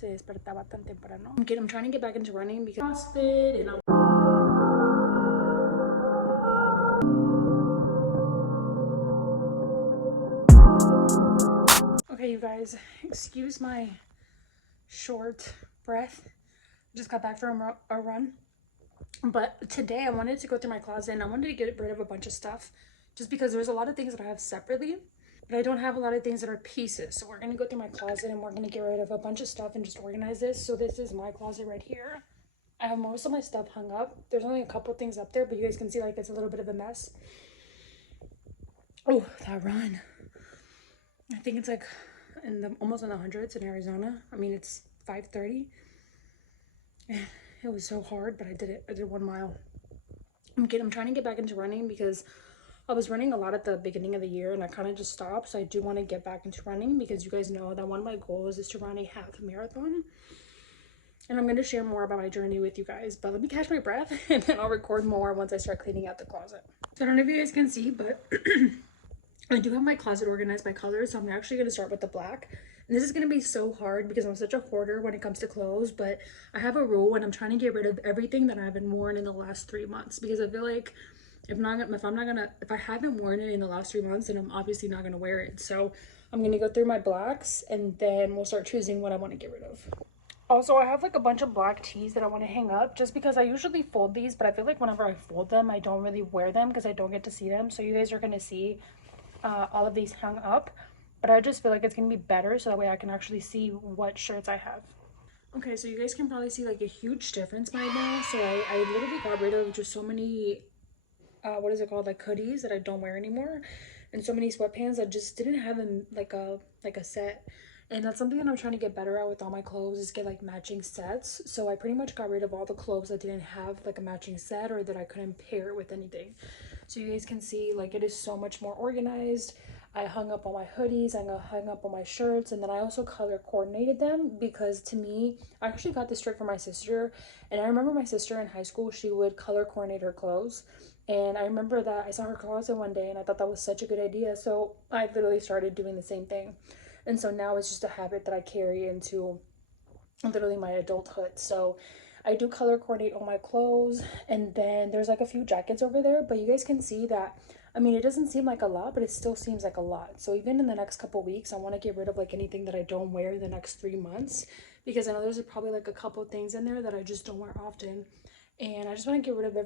se despertaba tan temprano. I'm trying to get back into running because CrossFit and okay, you guys, excuse my short breath. Just got back from a run. But today I wanted to go through my closet and I wanted to get rid of a bunch of stuff just because there's a lot of things that I have separately, but I don't have a lot of things that are pieces. So we're going to go through my closet and we're going to get rid of a bunch of stuff and just organize this. So this is my closet right here. I have most of my stuff hung up. There's only a couple things up there, but you guys can see like it's a little bit of a mess. Oh, that run. I think it's like almost in the hundreds in Arizona. I mean, it's 5:30. It was so hard, but I did it. I did 1 mile. I'm trying to get back into running because I was running a lot at the beginning of the year and I kind of just stopped. So I do want to get back into running because you guys know that one of my goals is to run a half marathon. And I'm going to share more about my journey with you guys. But let me catch my breath and then I'll record more once I start cleaning out the closet. So I don't know if you guys can see, but I do have my closet organized by color. So I'm actually going to start with the black. And this is going to be so hard because I'm such a hoarder when it comes to clothes. But I have a rule and I'm trying to get rid of everything that I haven't worn in the last 3 months. Because I feel like if I haven't worn it in the last 3 months, then I'm obviously not going to wear it. So I'm going to go through my blacks and then we'll start choosing what I want to get rid of. Also, I have like a bunch of black tees that I want to hang up just because I usually fold these, but I feel like whenever I fold them, I don't really wear them because I don't get to see them. So you guys are going to see all of these hung up, but I just feel like it's going to be better so that way I can actually see what shirts I have. Okay, so you guys can probably see like a huge difference by now. So I literally got rid of just so many, what is it called, like hoodies that I don't wear anymore, and so many sweatpants that just didn't have like a set. And that's something that I'm trying to get better at with all my clothes, is get like matching sets. So I pretty much got rid of all the clothes that didn't have like a matching set or that I couldn't pair with anything. So you guys can see like it is so much more organized. I hung up all my hoodies, I hung up all my shirts, and then I also color coordinated them because to me, I actually got this trick from my sister. And I remember my sister in high school, she would color coordinate her clothes. And I remember that I saw her closet one day and I thought that was such a good idea. So I literally started doing the same thing. And so now it's just a habit that I carry into literally my adulthood. So I do color coordinate all my clothes. And then there's like a few jackets over there, but you guys can see that, I mean, it doesn't seem like a lot, but it still seems like a lot. So even in the next couple weeks, I want to get rid of like anything that I don't wear the next 3 months, because I know there's probably like a couple things in there that I just don't wear often. And I just want to get rid of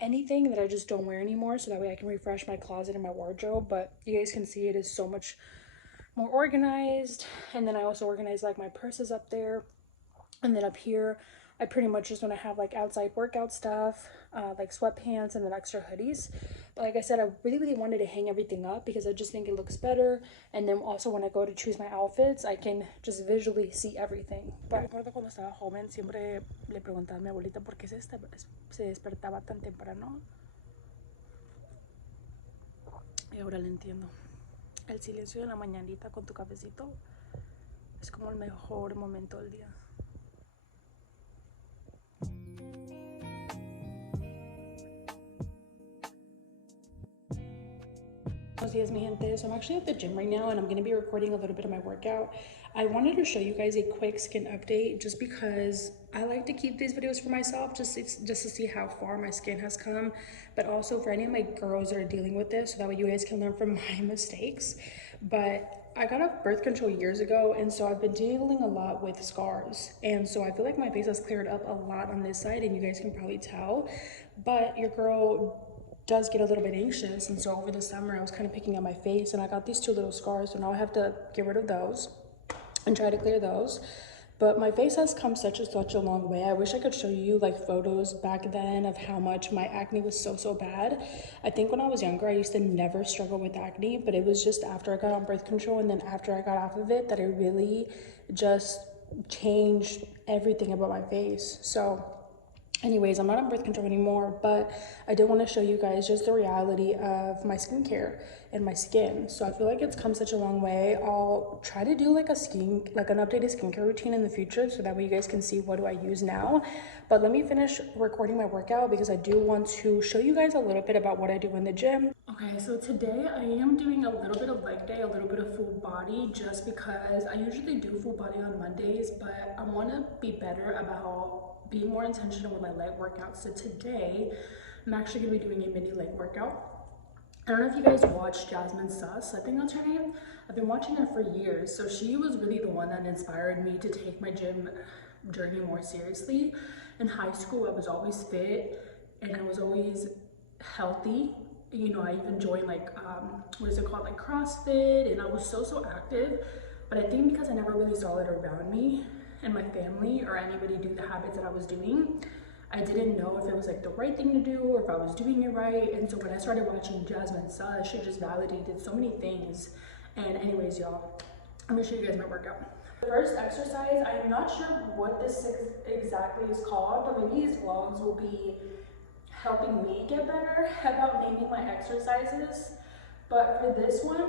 anything that I just don't wear anymore, so that way I can refresh my closet and my wardrobe. But you guys can see it is so much more organized. And then I also organize like my purses up there, and then up here I pretty much just want to have like outside workout stuff, like sweatpants and then extra hoodies. But like I said, I really wanted to hang everything up because I just think it looks better. And then also when I go to choose my outfits, I can just visually see everything. But recuerdo cuando estaba joven siempre le preguntaba a mi abuelita por qué se despertaba tan temprano. Y ahora le entiendo. El silencio de la mañanita con tu cafecito es como el mejor momento del día. Buenos dias, mi gente. So I'm actually at the gym right now and I'm going to be recording a little bit of my workout. I wanted to show you guys a quick skin update just because I like to keep these videos for myself, just to see how far my skin has come, but also for any of my girls that are dealing with this, so that way you guys can learn from my mistakes. But I got off birth control years ago, and so I've been dealing a lot with scars, and so I feel like my face has cleared up a lot on this side, and you guys can probably tell. But your girl does get a little bit anxious, and so over the summer I was kind of picking at my face and I got these 2 little scars, so now I have to get rid of those and try to clear those. But my face has come such a long way. I wish I could show you like photos back then of how much my acne was so bad. I think when I was younger I used to never struggle with acne, but it was just after I got on birth control and then after I got off of it that it really just changed everything about my face. So anyways, I'm not on birth control anymore, but I did want to show you guys just the reality of my skincare. and my skin. So I feel like it's come such a long way. I'll try to do like an updated skincare routine in the future, so that way you guys can see what do I use now. But let me finish recording my workout because I do want to show you guys a little bit about what I do in the gym. Okay, so today I am doing a little bit of leg day, a little bit of full body, just because I usually do full body on Mondays, but I want to be better about being more intentional with my leg workouts. So today I'm actually going to be doing a mini leg workout. I don't know if you guys watch Jasmin Soto, I think that's her name. I've been watching her for years. So she was really the one that inspired me to take my gym journey more seriously. In high school, I was always fit and I was always healthy. You know, I even joined like, what is it called? Like CrossFit, and I was so active. But I think because I never really saw it around me and my family or anybody do the habits that I was doing, I didn't know if it was like the right thing to do or if I was doing it right. And so when I started watching Jasmin Soto, she just validated so many things. And anyways, y'all, I'm gonna show you guys my workout. The first exercise, I'm not sure what this exactly is called, but maybe these vlogs will be helping me get better about naming my exercises. But for this one,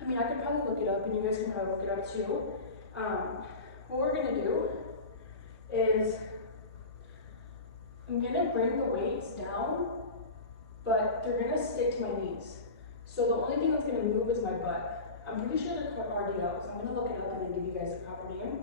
I mean, I could probably look it up and you guys can probably look it up too. What we're gonna do is I'm gonna bring the weights down, but they're gonna stick to my knees. So the only thing that's gonna move is my butt. I'm pretty sure they're called RDLs. I'm gonna look it up and then give you guys the proper name.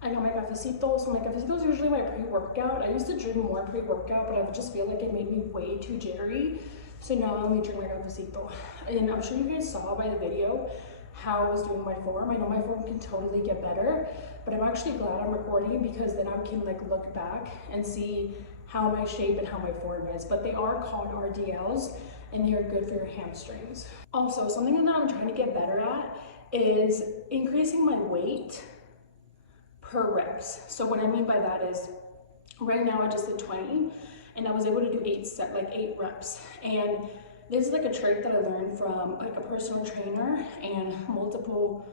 I got my cafecito. So my cafecito is usually my pre-workout. I used to drink more pre-workout, but I just feel like it made me way too jittery. So now I only drink my cafecito. And I'm sure you guys saw by the video how I was doing my form. I know my form can totally get better, but I'm actually glad I'm recording because then I can like look back and see how my shape and how my form is. But they are called RDLs and they are good for your hamstrings. Also, something that I'm trying to get better at is increasing my weight per reps. So what I mean by that is right now I just did 20 and I was able to do 8 reps. And this is like a trick that I learned from like a personal trainer and multiple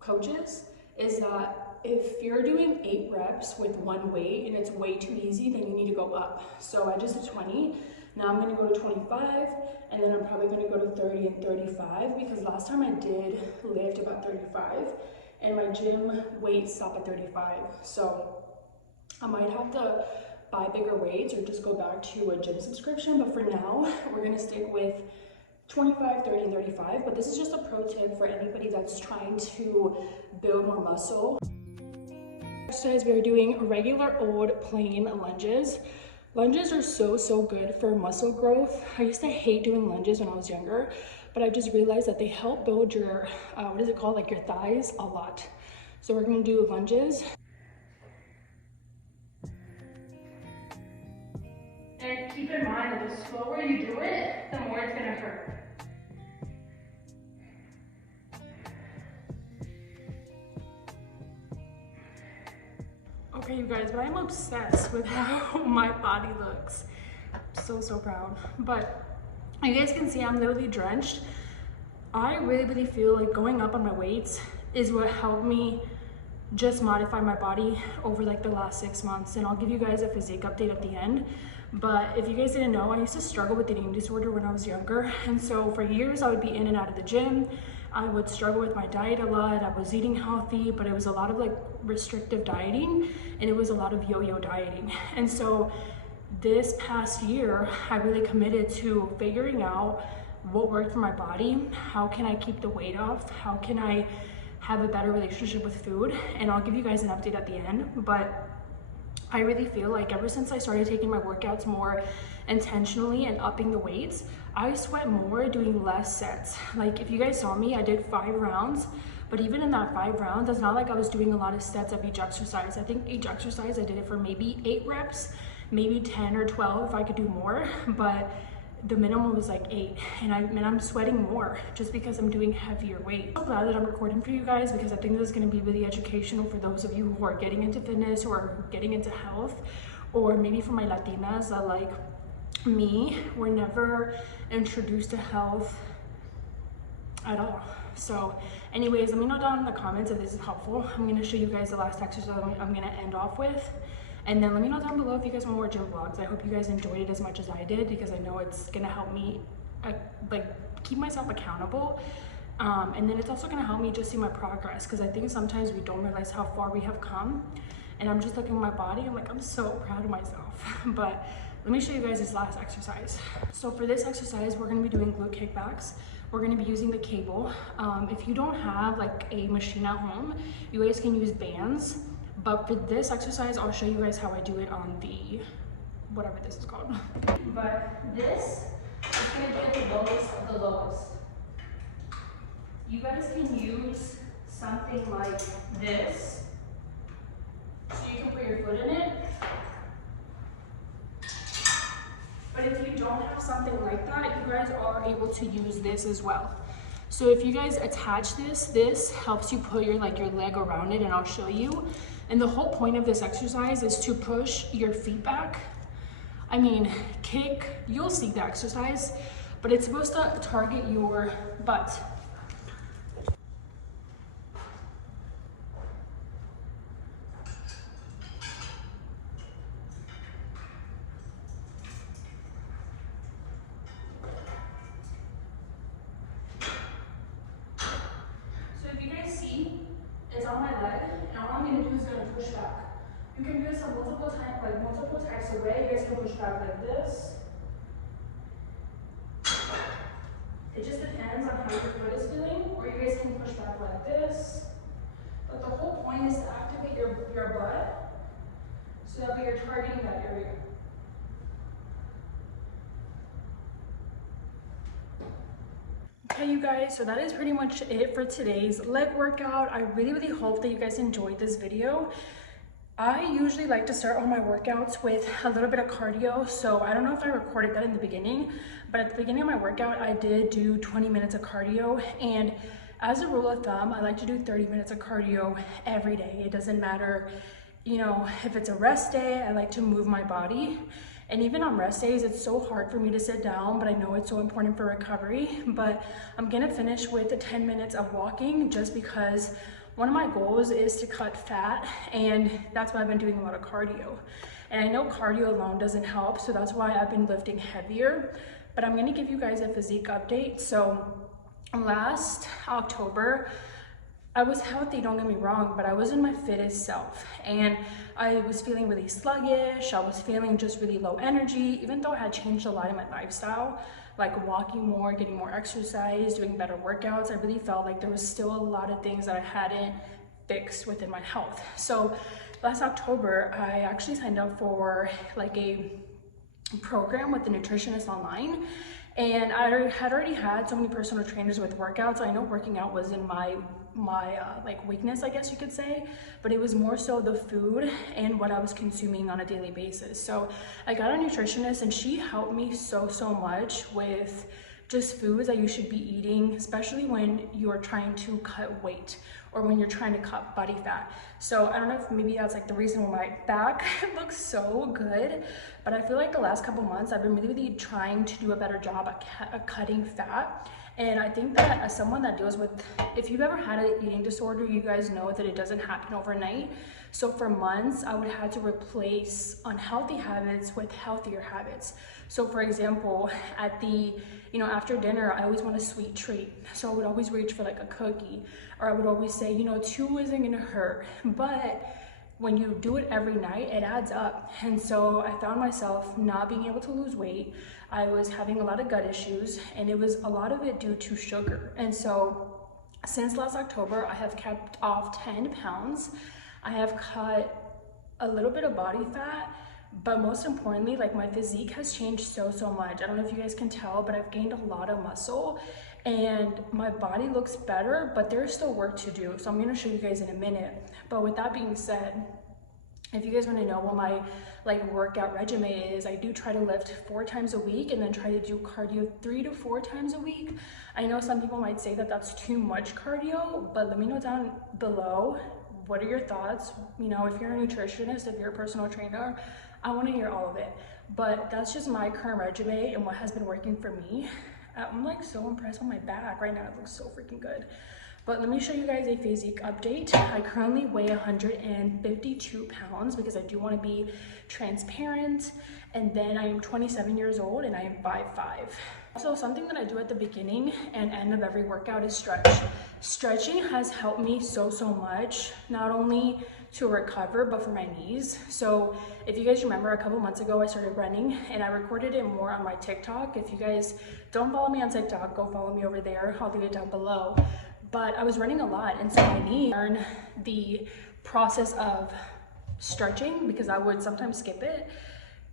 coaches, is that if you're doing 8 reps with one weight and it's way too easy, then you need to go up. So I just did 20. Now I'm gonna go to 25, and then I'm probably gonna go to 30 and 35 because last time I did lift about 35 and my gym weight stopped at 35. So I might have to buy bigger weights or just go back to a gym subscription, but for now we're gonna stick with 25, 30, and 35. But this is just a pro tip for anybody that's trying to build more muscle. Exercise, we're doing regular old plain lunges. Lunges are so good for muscle growth. I used to hate doing lunges when I was younger, but I just realized that they help build your what is it called, like your thighs a lot. So we're gonna do lunges. And keep in mind that the slower you do it, the more it's gonna hurt. Okay, you guys, but I'm obsessed with how my body looks. I'm so proud. But you guys can see I'm literally drenched. I really feel like going up on my weights is what helped me just modify my body over like the last 6 months. And I'll give you guys a physique update at the end. But if you guys didn't know, I used to struggle with eating disorder when I was younger. And so for years I would be in and out of the gym. I would struggle with my diet a lot. I was eating healthy, but it was a lot of like restrictive dieting and it was a lot of yo-yo dieting. And so this past year, I really committed to figuring out what worked for my body. How can I keep the weight off? How can I have a better relationship with food? And I'll give you guys an update at the end. But I really feel like ever since I started taking my workouts more intentionally and upping the weights, I sweat more doing less sets. Like if you guys saw me, I did 5 rounds, but even in that 5 rounds, it's not like I was doing a lot of sets of each exercise. I think each exercise I did it for maybe 8 reps, maybe 10 or 12 if I could do more, but the minimum was like 8, and I'm sweating more just because I'm doing heavier weight. I'm glad that I'm recording for you guys because I think this is going to be really educational for those of you who are getting into fitness or getting into health, or maybe for my Latinas that like me were never introduced to health at all. So anyways, let me know down in the comments if this is helpful. I'm going to show you guys the last exercise I'm going to end off with. And then let me know down below if you guys want more gym vlogs. I hope you guys enjoyed it as much as I did, because I know it's going to help me like keep myself accountable. And then it's also going to help me just see my progress, because I think sometimes we don't realize how far we have come. And I'm just looking at my body, I'm like, I'm so proud of myself. But let me show you guys this last exercise. So for this exercise, we're going to be doing glute kickbacks. We're going to be using the cable. If you don't have like a machine at home, you guys can use bands. But for this exercise, I'll show you guys how I do it on the, whatever this is called. But this is going to be at the lowest of the lowest. You guys can use something like this, so you can put your foot in it. But if you don't have something like that, you guys are able to use this as well. So if you guys attach this helps you put your leg around it, and I'll show you. And the whole point of this exercise is to push your feet back. I mean, kick, you'll see the exercise, but it's supposed to target your butt. On my leg, and all I'm going to do is going to push back. You can do this multiple types of way. You guys can push back like this. It just depends on how your foot is feeling, or you guys can push back like this. But the whole point is to activate your butt, so that way you're targeting that area. Okay, you guys, so that is pretty much it for today's leg workout. I really hope that you guys enjoyed this video. I usually like to start all my workouts with a little bit of cardio, so I don't know if I recorded that in the beginning, but at the beginning of my workout I did do 20 minutes of cardio, and as a rule of thumb I like to do 30 minutes of cardio every day. It doesn't matter, you know, if it's a rest day, I like to move my body. And even on rest days, it's so hard for me to sit down, but I know it's so important for recovery. But I'm gonna finish with the 10 minutes of walking, just because one of my goals is to cut fat, and that's why I've been doing a lot of cardio. And I know cardio alone doesn't help, so that's why I've been lifting heavier. But I'm gonna give you guys a physique update. So last October, I was healthy, don't get me wrong, but I wasn't my fittest self, and I was feeling really sluggish. I was feeling just really low energy, even though I had changed a lot in my lifestyle, like walking more, getting more exercise, doing better workouts. I really felt like there was still a lot of things that I hadn't fixed within my health. So last October, I actually signed up for like a program with the nutritionist online. And I had already had so many personal trainers with workouts. I know working out wasn't my like weakness, I guess you could say, but it was more so the food and what I was consuming on a daily basis. So I got a nutritionist, and she helped me so much with just foods that you should be eating, especially when you're trying to cut weight or when you're trying to cut body fat. So I don't know if maybe that's like the reason why my back looks so good, but I feel like the last couple months I've been really trying to do a better job at cutting fat. And I think that as someone that deals with, if you've ever had an eating disorder, you guys know that it doesn't happen overnight. So for months, I would have to replace unhealthy habits with healthier habits. So for example, at the, you know, after dinner, I always want a sweet treat. So I would always reach for like a cookie, or I would always say, you know, 2 isn't gonna hurt. But when you do it every night, it adds up. And so I found myself not being able to lose weight. I was having a lot of gut issues, and it was a lot of it due to sugar. And so since last October, I have kept off 10 pounds. I have cut a little bit of body fat, but most importantly, like my physique has changed so much. I don't know if you guys can tell, but I've gained a lot of muscle, and my body looks better, but there's still work to do. So I'm gonna show you guys in a minute. But with that being said, if you guys want to know what my like workout regimen is, I do try to lift 4 times a week, and then try to do cardio 3 to 4 times a week. I know some people might say that that's too much cardio, but let me know down below, what are your thoughts? You know, if you're a nutritionist, if you're a personal trainer, I want to hear all of it. But that's just my current regimen and what has been working for me. I'm like so impressed on my back right now. It looks so freaking good. But let me show you guys a physique update. I currently weigh 152 pounds because I do want to be transparent. And then I am 27 years old and I am 5'5". So something that I do at the beginning and end of every workout is stretch. Stretching has helped me so much, not only to recover, but for my knees. So if you guys remember, a couple months ago, I started running and I recorded it more on my TikTok. If you guys don't follow me on TikTok, go follow me over there. I'll leave it down below. But I was running a lot, and so my knee learned the process of stretching because I would sometimes skip it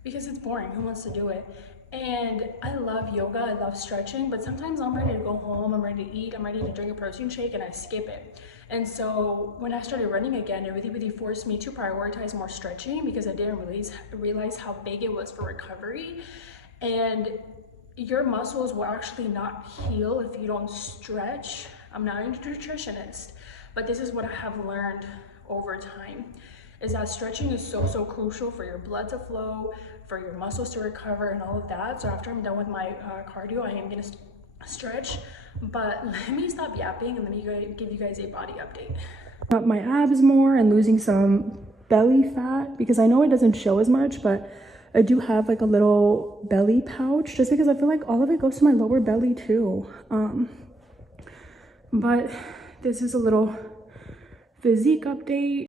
because it's boring. Who wants to do it? And I love yoga, I love stretching, but sometimes I'm ready to go home, I'm ready to eat, I'm ready to drink a protein shake, and I skip it. And so when I started running again, it really forced me to prioritize more stretching because I didn't realize how big it was for recovery. And your muscles will actually not heal if you don't stretch. I'm not a nutritionist, but this is what I have learned over time, is that stretching is so crucial for your blood to flow, for your muscles to recover and all of that. So after I'm done with my cardio, I am gonna stretch, but let me stop yapping and let me give you guys a body update. Up my abs more and losing some belly fat because I know it doesn't show as much, but I do have like a little belly pouch just because I feel like all of it goes to my lower belly too. But this is a little physique update.